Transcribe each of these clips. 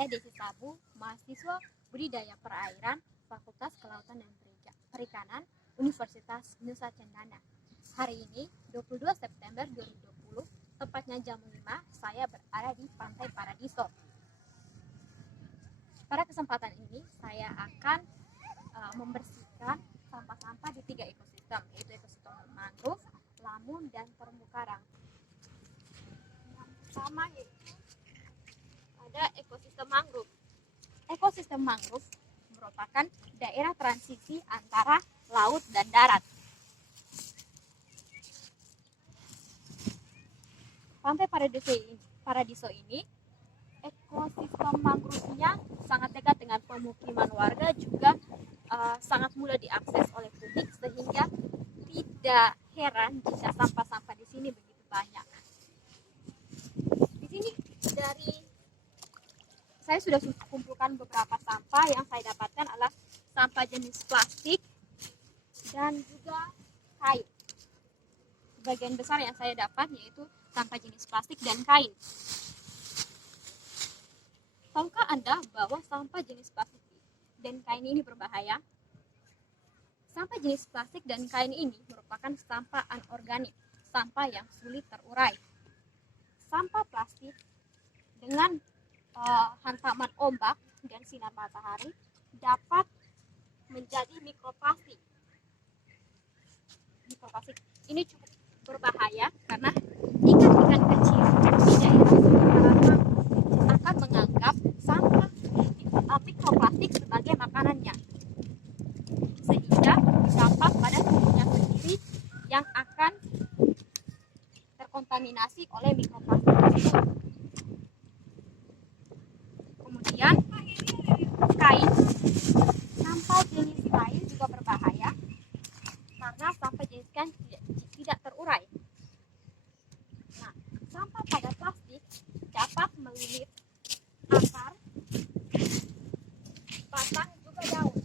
Saya Desi Sabu, mahasiswa Budidaya Perairan, Fakultas Kelautan dan Perikanan, Universitas Nusa Cendana. Hari ini, 22 September 2020, tepatnya jam 5, saya berada di Pantai Paradiso. Pada kesempatan ini, saya akan membersihkan sampah-sampah di 3 ekosistem, yaitu ekosistem mangrove, lamun, dan terumbu karang. Yang pertama yaitu ada ekosistem mangrove. Ekosistem mangrove merupakan daerah transisi antara laut dan darat. Pantai Paradiso ini, ekosistem mangrove-nya sangat dekat dengan pemukiman warga, juga sangat mudah diakses oleh publik, sehingga tidak heran jika sampah-sampah di sini begitu banyak. Di sini saya sudah kumpulkan beberapa sampah. Yang saya dapatkan adalah sampah jenis plastik dan juga kain. Sebagian besar yang saya dapat yaitu sampah jenis plastik dan kain. Tahukah Anda bahwa sampah jenis plastik dan kain ini berbahaya? Sampah jenis plastik dan kain ini merupakan sampah anorganik, sampah yang sulit terurai. Sampah plastik dengan hantaman ombak dan sinar matahari dapat menjadi mikroplastik. Mikroplastik ini cukup berbahaya karena ikan-ikan kecil di daerah seputaran akan menganggap sampah mikroplastik sebagai makanannya, sehingga berdampak pada tubuhnya sendiri yang akan terkontaminasi oleh mikroplastik tersebut. Kemudian kain, sampah jenis kain juga berbahaya karena sampah jenis kain tidak terurai. Nah, sampah pada plastik dapat melilit akar, batang, juga daun.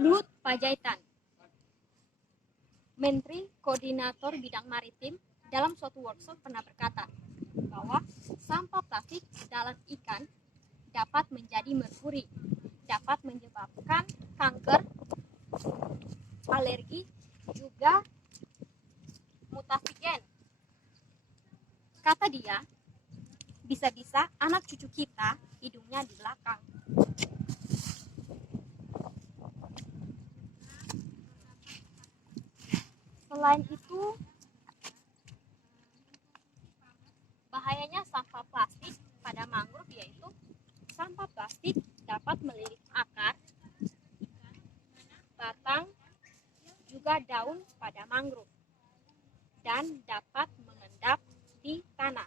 Luhut Panjaitan, Menteri Koordinator Bidang Maritim, dalam suatu workshop pernah berkata bahwa sampah plastik dalam ikan dapat menjadi merkuri, dapat menyebabkan kanker, alergi, juga mutasi gen. Kata dia, bisa-bisa anak cucu kita hidungnya di belakang. Selain itu, bahayanya sampah plastik pada mangrove yaitu sampah plastik dapat melilit akar, batang, juga daun pada mangrove dan dapat mengendap di tanah.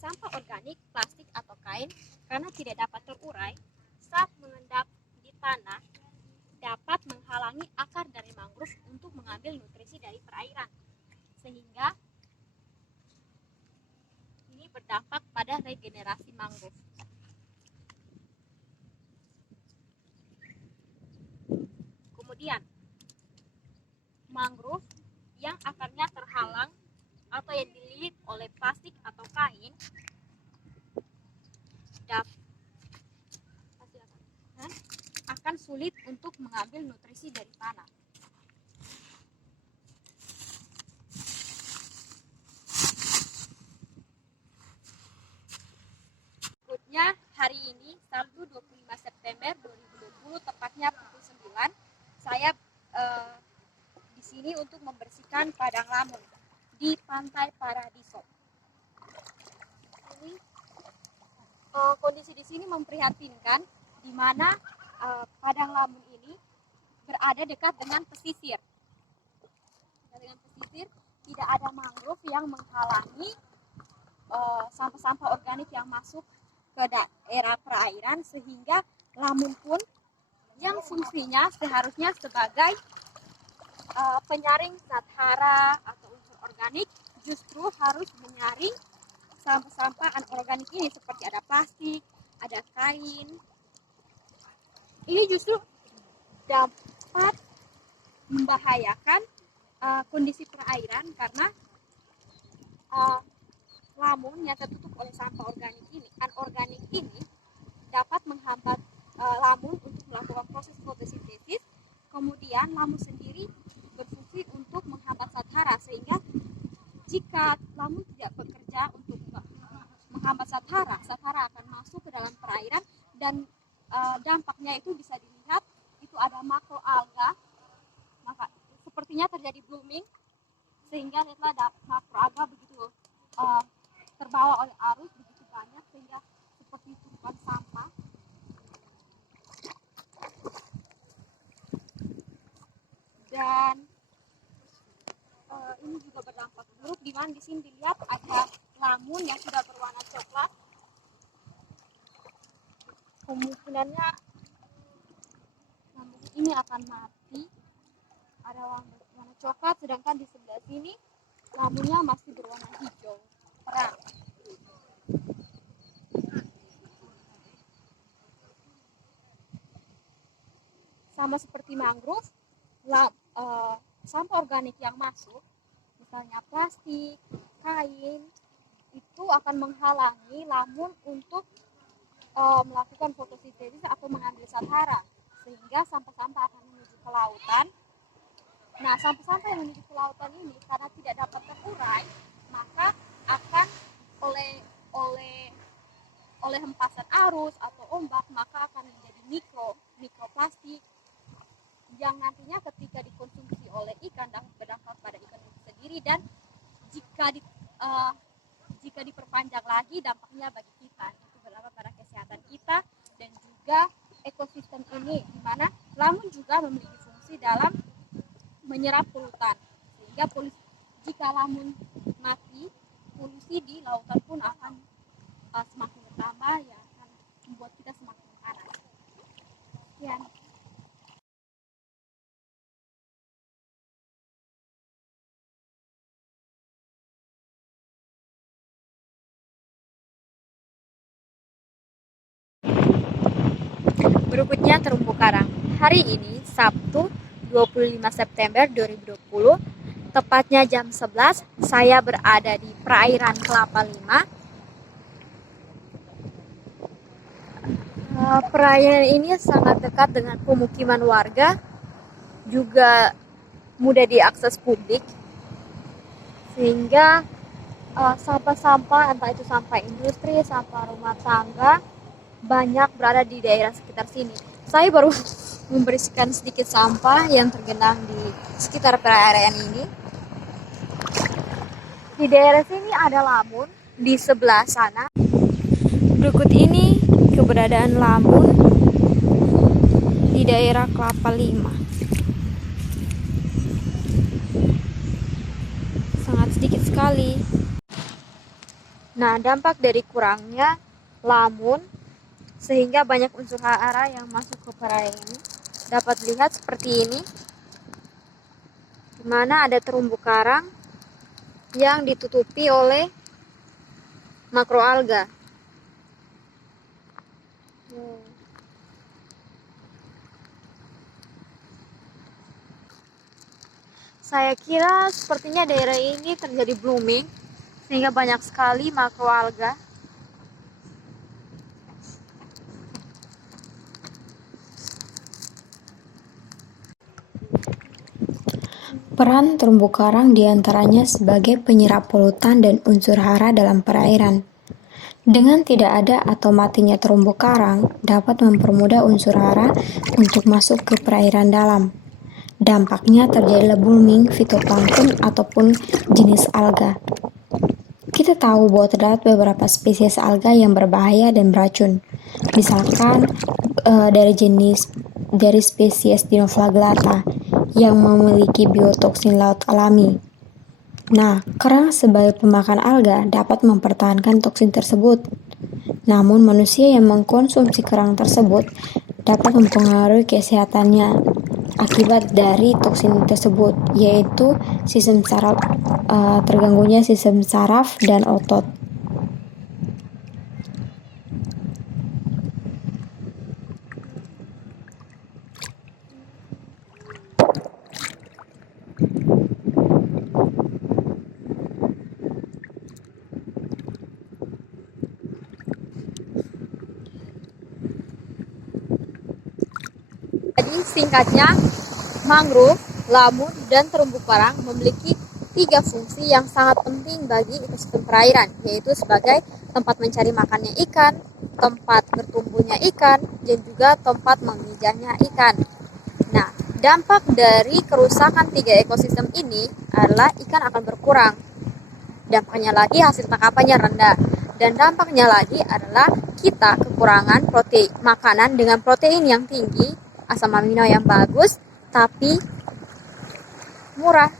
Sampah organik, plastik atau kain, karena tidak dapat terurai, saat mengendap di tanah dapat menghalangi akar dari mangrove untuk mengambil nutrisi dari perairan, sehingga ini berdampak pada regenerasi mangrove. Kemudian, mangrove yang akarnya terhalang atau yang dililit oleh plastik atau kain akan sulit untuk mengambil nutrisi dari tanah. Berikutnya, hari ini Sabtu 25 September 2020, tepatnya pukul 9, saya di sini untuk membersihkan padang lamun di Pantai Paradiso. Ini kondisi di sini memprihatinkan, di mana padang lamun ini berada dekat dengan pesisir. Tidak ada mangrove yang menghalangi sampah-sampah organik yang masuk ke daerah perairan, sehingga Lamun pun yang fungsinya seharusnya sebagai penyaring zat hara atau unsur organik justru harus menyaring sampah-sampah anorganik ini, seperti ada plastik, ada kain. Ini justru dapat membahayakan kondisi perairan karena lamun yang tertutup oleh sampah anorganik ini dapat menghambat lamun untuk melakukan proses fotosintesis. Kemudian lamun sendiri berfungsi untuk menghambat zat hara, sehingga jika lamun tidak bekerja untuk menghambat zat hara akan masuk ke dalam perairan, dan dampaknya itu bisa dilihat itu ada makroalga, maka sepertinya terjadi blooming, sehingga lihatlah makroalga begitu terbawa oleh arus begitu banyak, sehingga seperti tumpukan sampah. Dan ini juga berdampak buruk, di mana di sini dilihat ada lamun yang sudah berwarna coklat. Kemungkinannya lamun ini akan mati. Ada warna coklat, sedangkan di sebelah sini lamunnya masih berwarna hijau terang. Sama seperti mangrove, sampah organik yang masuk, misalnya plastik, kain, itu akan menghalangi lamun untuk melakukan fotosintesis atau mengambil zat hara, sehingga sampah-sampah akan menuju ke lautan. Nah, sampah-sampah yang menuju ke lautan ini karena tidak dapat terurai, maka akan oleh hempasan arus atau ombak, maka akan menjadi mikroplastik yang nantinya ketika dikonsumsi oleh ikan dapat berdampak pada ikan itu sendiri, dan jika diperpanjang lagi dampaknya bagi kita itu berdampak pada kesehatan kita dan juga ekosistem ini, di mana lamun juga memiliki fungsi dalam menyerap polutan, sehingga jika lamun mati, polusi di lautan pun akan semakin bertambah, yang akan membuat kita semakin panas. Sekian. Berikutnya terumbu karang. Hari ini Sabtu 25 September 2020, tepatnya jam 11, saya berada di perairan Kelapa Lima. Perairan ini sangat dekat dengan pemukiman warga, juga mudah diakses publik, sehingga sampah-sampah, entah itu sampah industri, sampah rumah tangga, banyak berada di daerah sekitar sini. Saya baru membersihkan sedikit sampah yang tergenang di sekitar perairan ini. Di daerah sini ada lamun, di sebelah sana. Berikut ini keberadaan lamun di daerah Kelapa Lima. Sangat sedikit sekali. Nah, dampak dari kurangnya lamun sehingga banyak unsur hara yang masuk ke perairan ini dapat dilihat seperti ini, di mana ada terumbu karang yang ditutupi oleh makroalga. Saya kira sepertinya daerah ini terjadi blooming, sehingga banyak sekali makroalga. Peran terumbu karang diantaranya sebagai penyerap polutan dan unsur hara dalam perairan. Dengan tidak ada atau matinya terumbu karang dapat mempermudah unsur hara untuk masuk ke perairan dalam. Dampaknya terjadilah blooming fitoplankton ataupun jenis alga. Kita tahu bahwa terdapat beberapa spesies alga yang berbahaya dan beracun. Misalkan dari jenis dari spesies Dinoflagellata yang memiliki biotoksin laut alami. Nah, kerang sebagai pemakan alga dapat mempertahankan toksin tersebut. Namun, manusia yang mengkonsumsi kerang tersebut dapat mempengaruhi kesehatannya akibat dari toksin tersebut, yaitu terganggunya sistem saraf dan otot. Jadi singkatnya, mangrove, lamun, dan terumbu karang memiliki 3 fungsi yang sangat penting bagi ekosistem perairan, yaitu sebagai tempat mencari makannya ikan, tempat bertumbuhnya ikan, dan juga tempat memijahnya ikan. Nah, dampak dari kerusakan 3 ekosistem ini adalah ikan akan berkurang. Dampaknya lagi hasil tangkapannya rendah. Dan dampaknya lagi adalah kita kekurangan protein, makanan dengan protein yang tinggi, asam amino yang bagus, tapi murah.